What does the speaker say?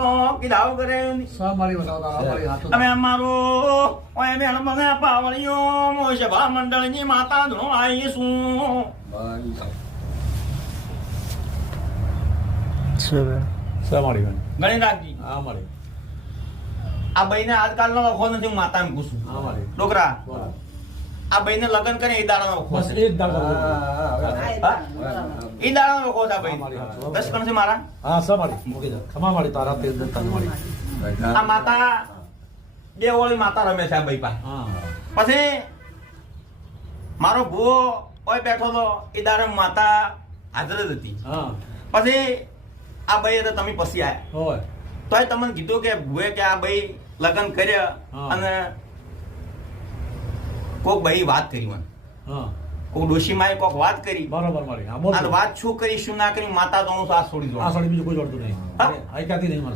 તો કીધા કરે મારી બતાવતા અમે અમારું ઓય મેં મને પાવળીઓ સભા મંડળની માતા ધણો આવીશું ગણી રાખજી આ ભાઈને આજકાલ નો વખો નથી હું માતા ને પૂછું ડોકરા આ ભાઈને લગ્ન કરે એ દાડા નો વખો બસ એક દાડો એ દાડા નો વખો હતા ભાઈ 10 કણ છે મારા હા સામારી મૂકી દે ખમા મારી તારા તેલ દે તારી આ માતા બે ઓળી માતા રમે છે આ ભાઈ પા હા પછી મારો ભૂવો ઓય બેઠો તો એ દાડે માતા હાજર જ હતી હા પછી આ ભાઈ તો તમે પછી આયા હોય તોય તમને કીધું કે ભૂએ કે આ ભાઈ લગ્ન કર્યા અને કોક ભાઈ વાત કરી મને હા કોક ડોશીમાએ કોક વાત કરી બરોબર મારી હા બોલ આ વાત શું કરી શું ના કરી માતા તો હું સાસ છોડી દઉં આ સાડી બીજું કોઈ જોડતું નહીં આ ક્યાંથી નહીં